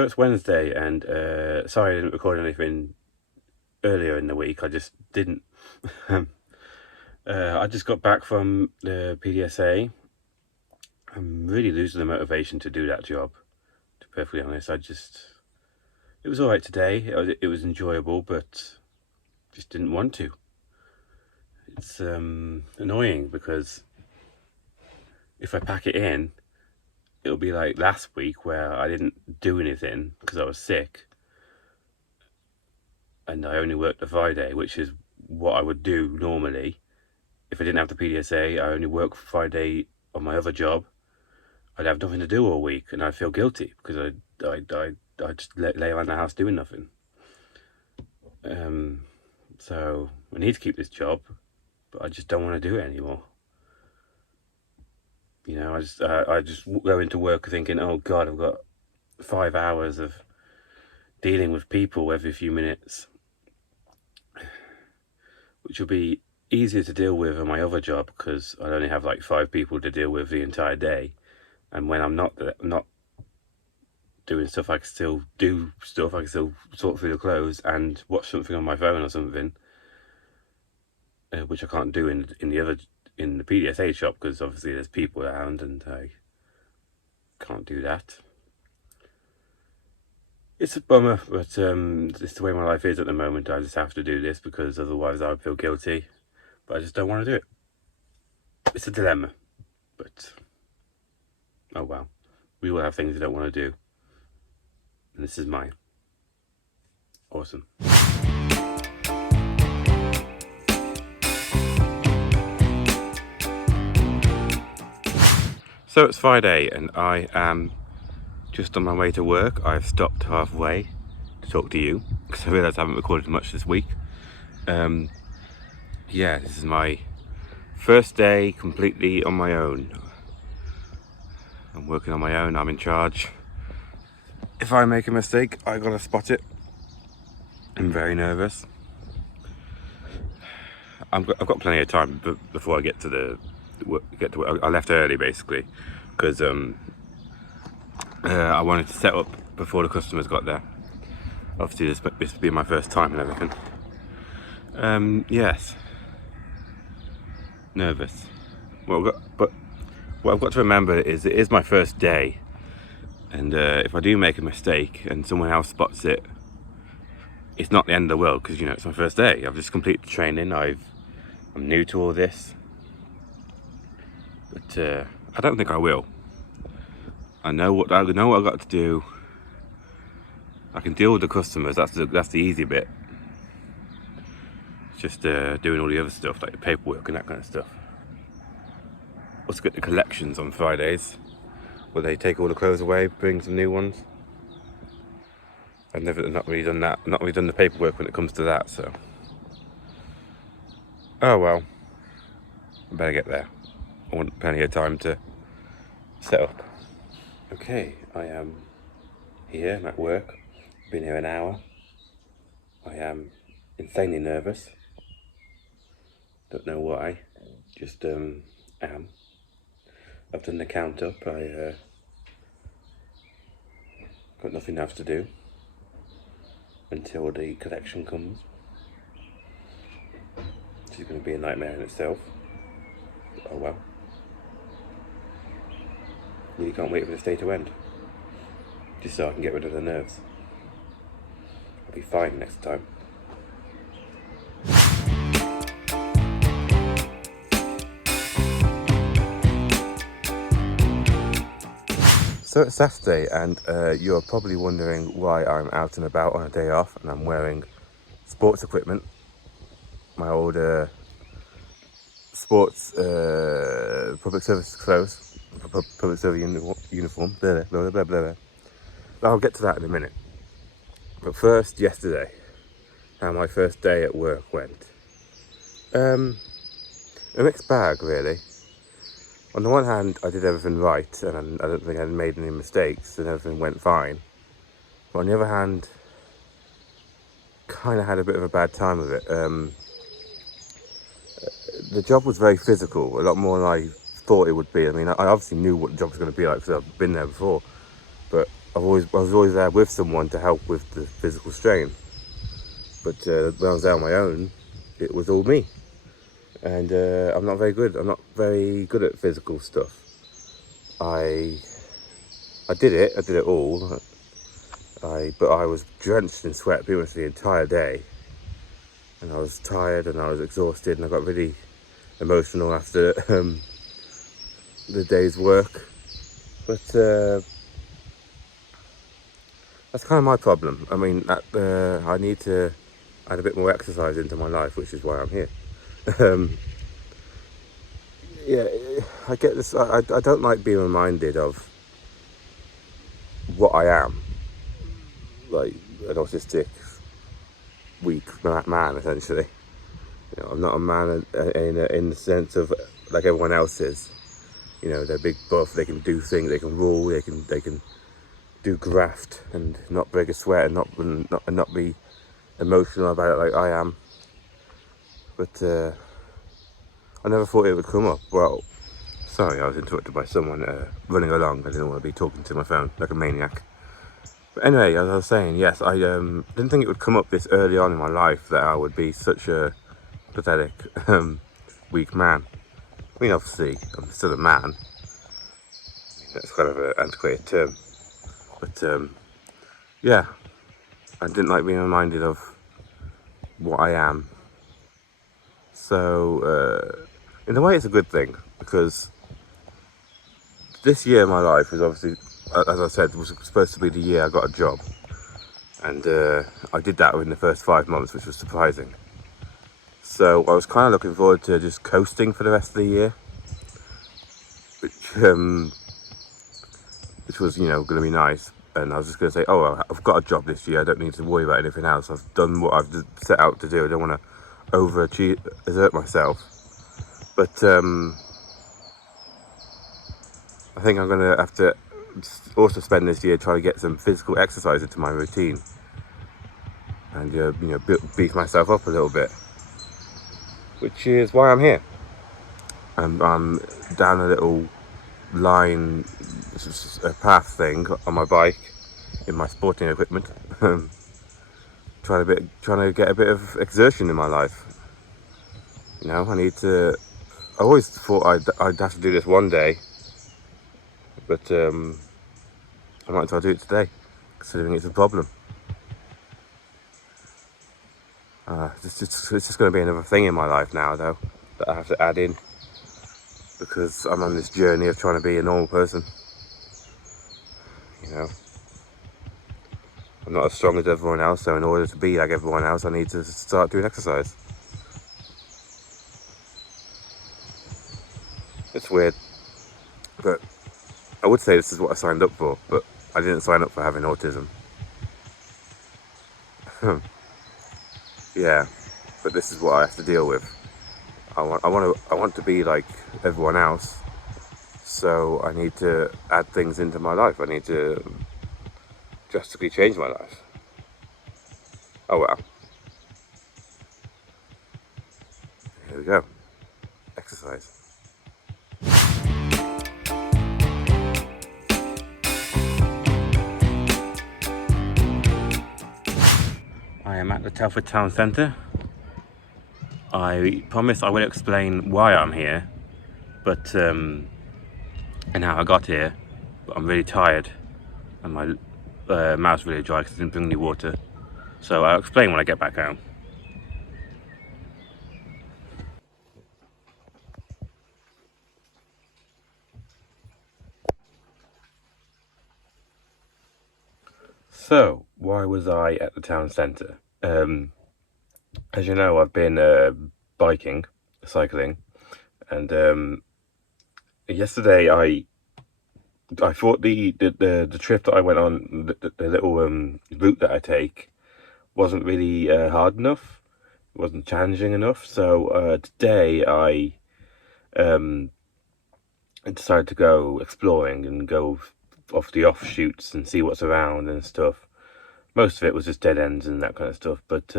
So it's Wednesday, and sorry I didn't record anything earlier in the week. I just didn't. I just got back from the PDSA. I'm really losing the motivation to do that job, to be perfectly honest. It was alright today. It was enjoyable, but just didn't want to. It's annoying because if I pack it in, it'll be like last week where I didn't do anything because I was sick. And I only worked the Friday, which is what I would do normally. If I didn't have the PDSA, I only work Friday on my other job. I'd have nothing to do all week, and I'd feel guilty because I just lay around the house doing nothing. So I need to keep this job, but I just don't want to do it anymore. You know, I just go into work thinking, oh God, I've got 5 hours of dealing with people every few minutes, which will be easier to deal with in my other job because I only have like 5 people to deal with the entire day. And when I'm not doing stuff, I can still do stuff. I can still sort through the clothes and watch something on my phone or something, which I can't do in the PDSA shop because obviously there's people around and I can't do that. It's a bummer, but it's the way my life is at the moment. I just have to do this because otherwise I would feel guilty, but I just don't want to do it. It's a dilemma, but oh well. We all have things we don't want to do, and this is mine. Awesome. So it's Friday and I am just on my way to work. I've stopped halfway to talk to you because I realise I haven't recorded much this week. Yeah, this is my first day completely on my own. I'm working on my own, I'm in charge. If I make a mistake, I gotta spot it. I'm very nervous. I've got plenty of time before I get to work. I left early basically because I wanted to set up before the customers got there. Obviously this will be my first time and everything. Yes. Nervous. But what I've got to remember is it is my first day, and if I do make a mistake and someone else spots it, it's not the end of the world because, you know, it's my first day. I've just completed training. I'm new to all this, but I don't think I will. I know what I've got to do. I can deal with the customers. That's the easy bit. It's just doing all the other stuff like the paperwork and that kind of stuff. Also get the collections on Fridays, where they take all the clothes away, bring some new ones. I've not really done that. Not really done the paperwork when it comes to that. So, oh well. I better get there. I want plenty of time to set up. Okay, I am here. I'm at work. Been here an hour. I am insanely nervous. Don't know why. Just am. I've done the count up. I got nothing else to do until the collection comes. Which is going to be a nightmare in itself. Oh well. Really can't wait for this day to end. Just so I can get rid of the nerves. I'll be fine next time. So it's Saturday and you're probably wondering why I'm out and about on a day off and I'm wearing sports equipment. My old sports public service clothes, public service uniform, blah, blah, blah, blah, blah. I'll get to that in a minute. But first, yesterday, how my first day at work went. A mixed bag, really. On the one hand, I did everything right, and I don't think I made any mistakes, and everything went fine. But on the other hand, kind of had a bit of a bad time of it. The job was very physical, a lot more than I thought it would be. I mean, I obviously knew what the job was going to be like because I've been there before, but I was always there with someone to help with the physical strain. But when I was there on my own, it was all me. And I'm not very good. I'm not very good at physical stuff. I did it. I did it all. But I was drenched in sweat pretty much the entire day, and I was tired and I was exhausted, and I got really emotional after the day's work. But that's kind of my problem. I mean, I need to add a bit more exercise into my life, which is why I'm here. Yeah, I get this. I don't like being reminded of what I am, like an autistic, weak man, essentially. You know, I'm not a man in the sense of like everyone else is. You know, they're big buff. They can do things. They can rule. They can do graft and not break a sweat and not be emotional about it like I am. But I never thought it would come up. Well, sorry, I was interrupted by someone running along. I didn't want to be talking to my phone like a maniac. But anyway, as I was saying, yes, I didn't think it would come up this early on in my life that I would be such a pathetic, weak man. I mean, obviously, I'm still a man. That's kind of an antiquated term. But yeah, I didn't like being reminded of what I am. So in a way, it's a good thing, because this year of my life was obviously, as I said, was supposed to be the year I got a job. And I did that within the first 5 months, which was surprising. So I was kind of looking forward to just coasting for the rest of the year, which was, you know, going to be nice. And I was just going to say, oh, I've got a job this year. I don't need to worry about anything else. I've done what I've set out to do. I don't want to overachieve, exert myself. But I think I'm going to have to also spend this year trying to get some physical exercise into my routine, and you know, beef myself up a little bit, which is why I'm here. And I'm down a little line, a path thing on my bike in my sporting equipment, trying to get a bit of exertion in my life. You know, I always thought I'd have to do this one day, but I might as well do it today, considering it's a problem. It's just going to be another thing in my life now, though, that I have to add in, because I'm on this journey of trying to be a normal person. You know, I'm not as strong as everyone else, so in order to be like everyone else, I need to start doing exercise. It's weird, but I would say this is what I signed up for, but I didn't sign up for having autism. Yeah, but this is what I have to deal with. I want to be like everyone else, so I need to add things into my life. I need to drastically change my life. Oh well. Here we go. Exercise. I am at the Telford Town Centre. I promise I will explain why I'm here, but and how I got here. But I'm really tired, and my mouth's really dry because I didn't bring any water. So I'll explain when I get back home. So, why was I at the town centre? As you know, I've been cycling, and yesterday I thought the trip that I went on, the little route that I take, wasn't really hard enough. It wasn't challenging enough. So today I decided to go exploring and go off the offshoots and see what's around and stuff. Most of it was just dead ends and that kind of stuff, but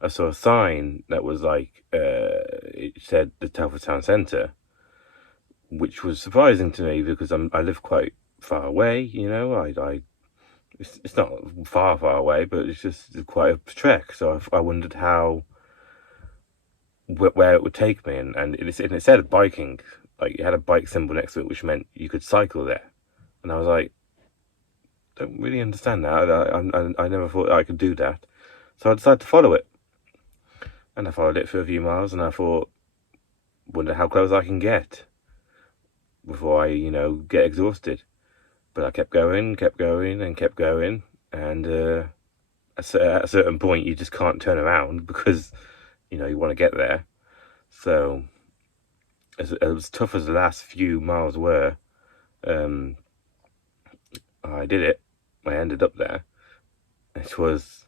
I saw a sign that was like, it said the Telford Town Centre, which was surprising to me because I live quite far away, you know. It's not far away, but it's just quite a trek. So I wondered where it would take me, and it said biking, like it had a bike symbol next to it, which meant you could cycle there. And I was like, don't really understand that. I never thought I could do that. So I decided to follow it, and I followed it for a few miles, and I thought, wonder how close I can get before I, get exhausted. But I kept going, and kept going, and at a certain point, you just can't turn around because, you want to get there. So, as tough as the last few miles were, I did it. I ended up there. It was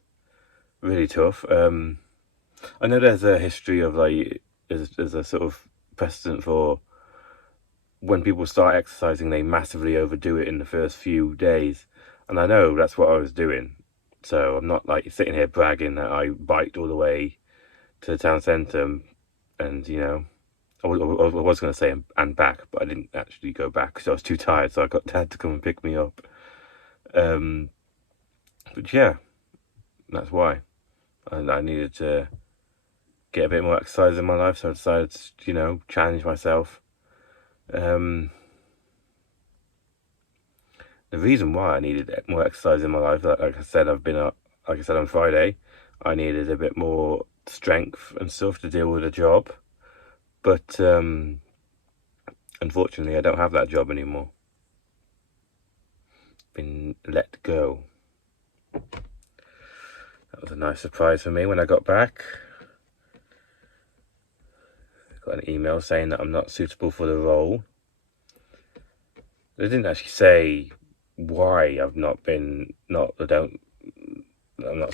really tough. I know there's a history of there's a sort of precedent for when people start exercising, they massively overdo it in the first few days. And I know that's what I was doing. So I'm not like sitting here bragging that I biked all the way to the town centre and, I was going to say and back, but I didn't actually go back because I was too tired. So I got Dad to come and pick me up. But yeah, that's why. And I needed to get a bit more exercise in my life. So I decided to, challenge myself. The reason why I needed more exercise in my life, like I said, on Friday, I needed a bit more strength and stuff to deal with the job. But unfortunately, I don't have that job anymore. Been let go. That was a nice surprise for me when I got back. Got an email saying that I'm not suitable for the role. They didn't actually say why I'm not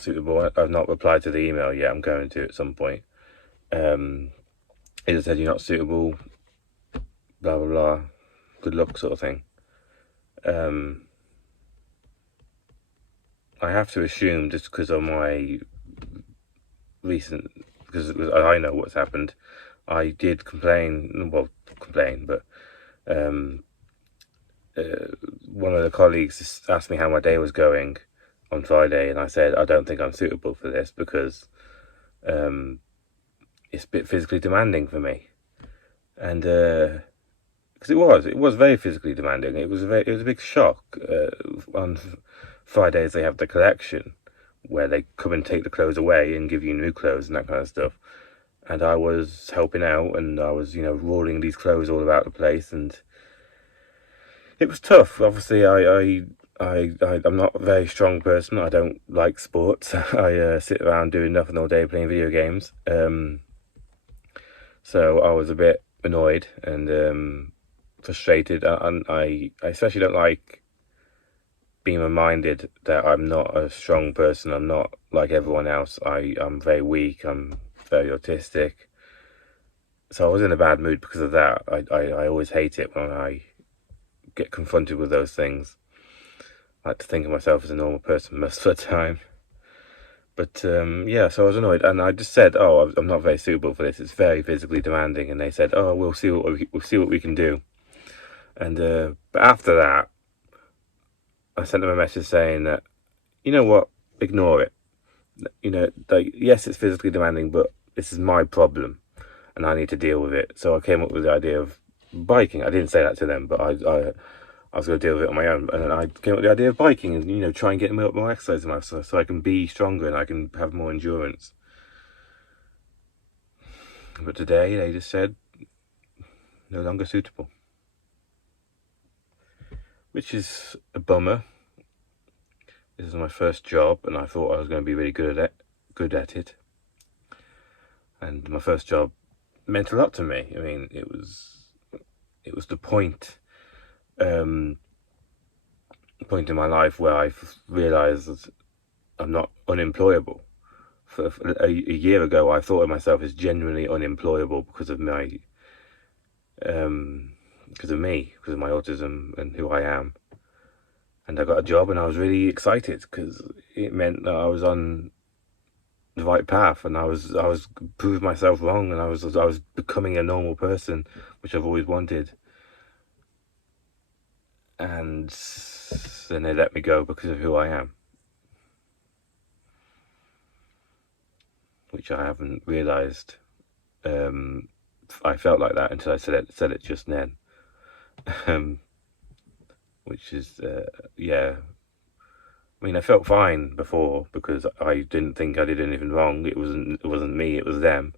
suitable. I've not replied to the email yet. I'm going to at some point. It just said you're not suitable, blah blah blah, good luck sort of thing. I have to assume just because of my because I know what's happened. I did complain, but one of the colleagues just asked me how my day was going on Friday, and I said I don't think I'm suitable for this because it's a bit physically demanding for me, and because it was very physically demanding. It was a big shock. On Fridays they have the collection where they come and take the clothes away and give you new clothes and that kind of stuff. And I was helping out, and I was, rolling these clothes all about the place, and it was tough. Obviously, I'm not a very strong person. I don't like sports. I sit around doing nothing all day playing video games. So I was a bit annoyed and frustrated, and I especially don't like being reminded that I'm not a strong person. I'm not like everyone else. I'm very weak. I'm very autistic. So I was in a bad mood because of that. I always hate it when I get confronted with those things. I like to think of myself as a normal person most of the time. But yeah, so I was annoyed, and I just said, "Oh, I'm not very suitable for this. It's very physically demanding." And they said, "Oh, we'll see what we can do." And but after that, I sent them a message saying that, you know what, ignore it. Yes, it's physically demanding, but this is my problem, and I need to deal with it. So I came up with the idea of biking. I didn't say that to them, but I was going to deal with it on my own, and then I came up with the idea of biking and try and get more exercise in my life, so I can be stronger and I can have more endurance. But today they just said no longer suitable, which is a bummer. This is my first job, and I thought I was going to be really good at it. And my first job meant a lot to me. I mean, it was the point in my life where I realised that I'm not unemployable. For a year ago, I thought of myself as genuinely unemployable because of my because of my autism and who I am. And I got a job, and I was really excited because it meant that I was on the right path, and I was proving myself wrong, and I was becoming a normal person, which I've always wanted. and then they let me go because of who I am, which I haven't realised. I felt like that until I said it just then, which is yeah. I mean, I felt fine before because I didn't think I did anything wrong. It wasn't me. It was them.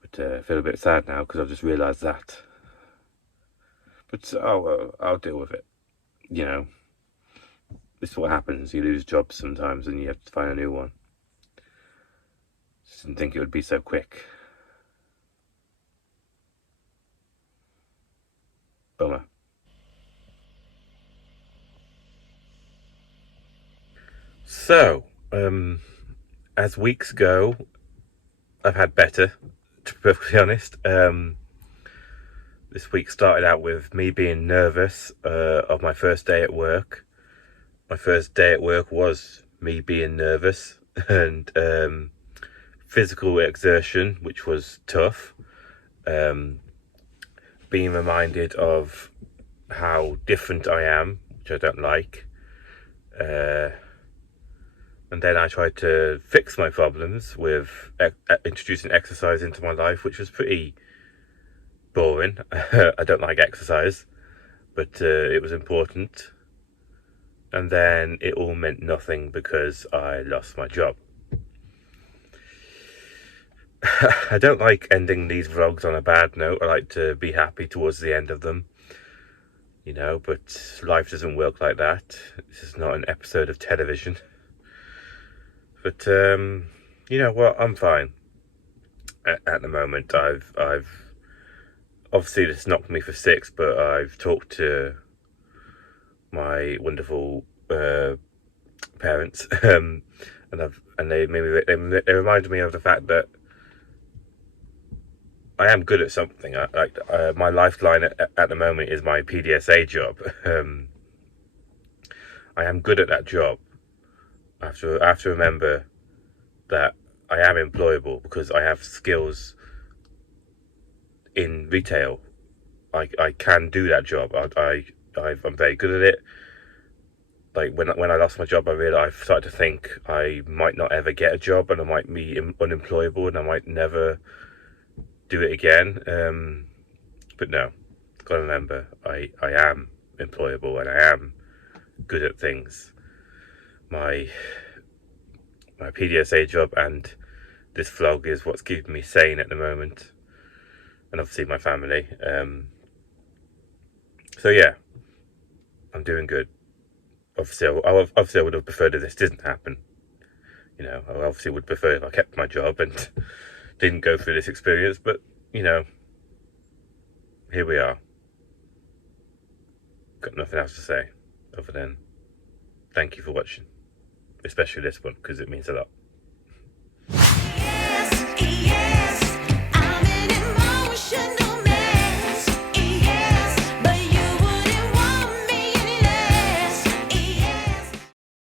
But I feel a bit sad now because I've just realised that. But I'll deal with it. You know, this is what happens. You lose jobs sometimes, and you have to find a new one. Just didn't think it would be so quick. Bummer. So, as weeks go, I've had better, to be perfectly honest. This week started out with me being nervous of my first day at work. My first day at work was me being nervous and physical exertion, which was tough. Being reminded of how different I am, which I don't like. And then I tried to fix my problems with introducing exercise into my life, which was pretty boring. I don't like exercise, but it was important. And then it all meant nothing because I lost my job. I don't like ending these vlogs on a bad note. I like to be happy towards the end of them, you know, but life doesn't work like that. This is not an episode of television. But you know what? I'm fine at the moment. I've obviously this knocked me for six, but I've talked to my wonderful parents, and they reminded me of the fact that I am good at something. My lifeline at the moment is my PDSA job. I am good at that job. I have to remember that I am employable because I have skills in retail. I can do that job. I'm very good at it. Like when I lost my job, I started to think I might not ever get a job, and I might be unemployable, and I might never do it again. But no, gotta remember, I am employable and I am good at things. My PDSA job and this vlog is what's keeping me sane at the moment, and obviously my family. So yeah, I'm doing good. Obviously, I would have preferred if this didn't happen. You know, I obviously would prefer if I kept my job and didn't go through this experience. But you know, here we are. Got nothing else to say other than thank you for watching, especially this one because it means a lot.